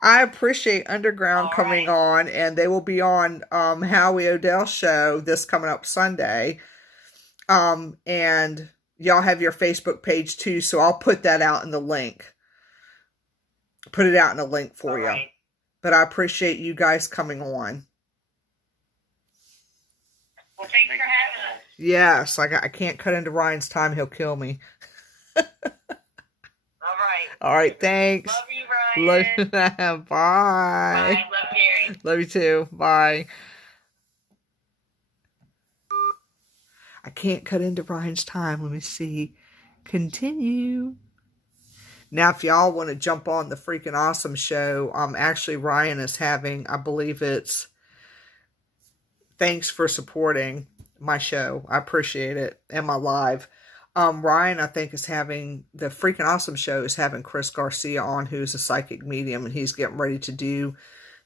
I appreciate Underground coming on, and they will be on Howie Odell's show this coming up Sunday. And y'all have your Facebook page too, so I'll put that out in the link. Put it out in the link for you. But I appreciate you guys coming on. Well, thanks for having us. Yes, I can't cut into Ryan's time. He'll kill me. All right, thanks. Love you, Ryan. Bye. Bye. Love Geri. Love you too. Bye. I can't cut into Ryan's time. Let me see. Continue. Now, if y'all want to jump on the freaking awesome show, actually Ryan is having, I believe it's thanks for supporting my show. I appreciate it. And my live. Ryan, I think, is having the freaking awesome show is having Chris Garcia on, who's a psychic medium, and he's getting ready to do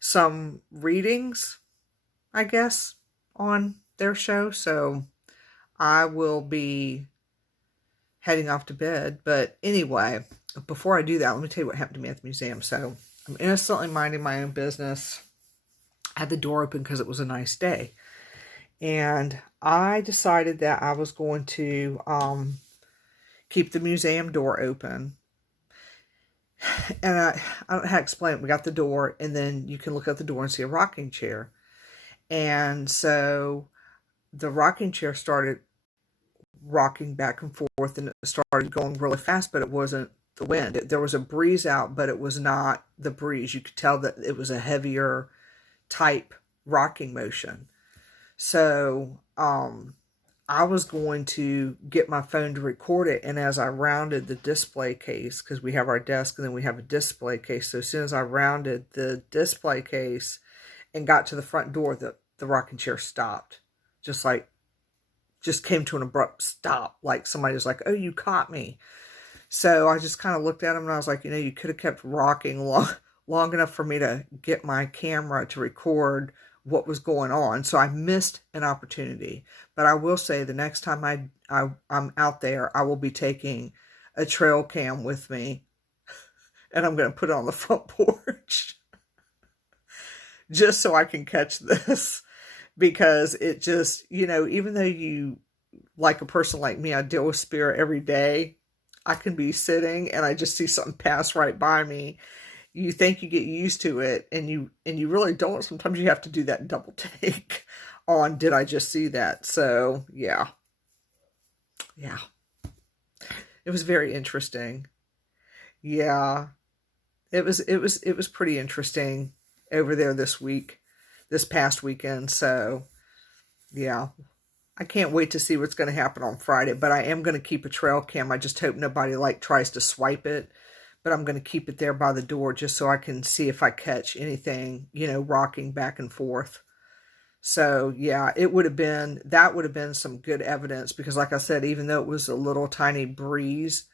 some readings, I guess, on their show. So I will be heading off to bed. But anyway, before I do that, let me tell you what happened to me at the museum. So I'm innocently minding my own business. I had the door open because it was a nice day. And I decided that I was going to keep the museum door open. And I don't know how to explain it. We got the door, and then you can look out the door and see a rocking chair. And so the rocking chair started rocking back and forth, and it started going really fast, but it wasn't the wind. There was a breeze out, but it was not the breeze. You could tell that it was a heavier type rocking motion. So I was going to get my phone to record it, and as I rounded the display case, because we have our desk and then we have a display case, so as soon as I rounded the display case and got to the front door, the rocking chair stopped. Just came to an abrupt stop, like somebody was like, oh, you caught me. So I just kind of looked at him and I was like, you could have kept rocking long enough for me to get my camera to record what was going on. So I missed an opportunity. But I will say the next time I'm out there, I will be taking a trail cam with me, and I'm going to put it on the front porch just so I can catch this, because it just, even though you, like a person like me, I deal with spirit every day, I can be sitting and I just see something pass right by me. You think you get used to it, and you really don't. Sometimes you have to do that double take on, did I just see that? So yeah. It was very interesting. Yeah. It was pretty interesting over there this past weekend. So yeah. I can't wait to see what's going to happen on Friday, but I am going to keep a trail cam. I just hope nobody tries to swipe it. But I'm going to keep it there by the door just so I can see if I catch anything, rocking back and forth. So yeah, that would have been some good evidence, because like I said, even though it was a little tiny breeze,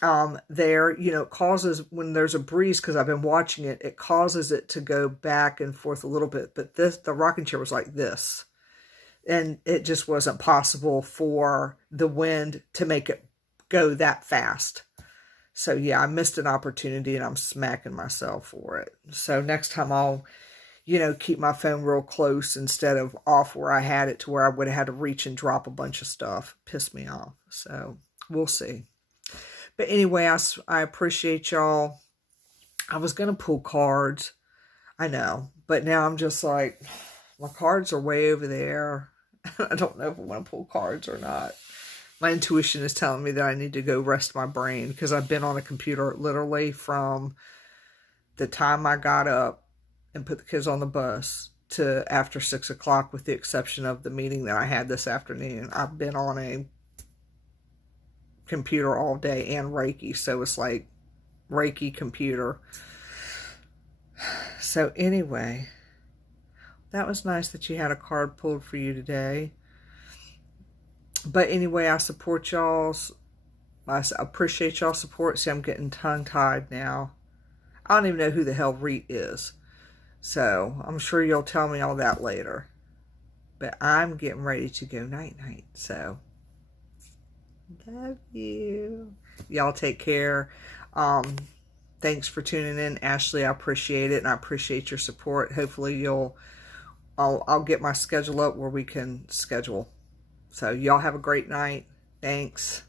there, it causes, when there's a breeze, because I've been watching it, it causes it to go back and forth a little bit. But the rocking chair was like this, and it just wasn't possible for the wind to make it go that fast. So yeah, I missed an opportunity and I'm smacking myself for it. So next time I'll, keep my phone real close instead of off where I had it, to where I would have had to reach and drop a bunch of stuff. Pissed me off. So we'll see. But anyway, I appreciate y'all. I was going to pull cards. I know. But now I'm just like, my cards are way over there. I don't know if I want to pull cards or not. My intuition is telling me that I need to go rest my brain, because I've been on a computer literally from the time I got up and put the kids on the bus to after 6 o'clock, with the exception of the meeting that I had this afternoon. I've been on a computer all day, and Reiki. So it's like Reiki computer. So anyway, that was nice that you had a card pulled for you today. But anyway, I support y'all's. I appreciate y'all's support. See, I'm getting tongue-tied now. I don't even know who the hell Reet is. So, I'm sure you'll tell me all that later. But I'm getting ready to go night-night. So, love you. Y'all take care. Thanks for tuning in, Ashley. I appreciate it, and I appreciate your support. Hopefully, I'll get my schedule up where we can schedule. So y'all have a great night. Thanks.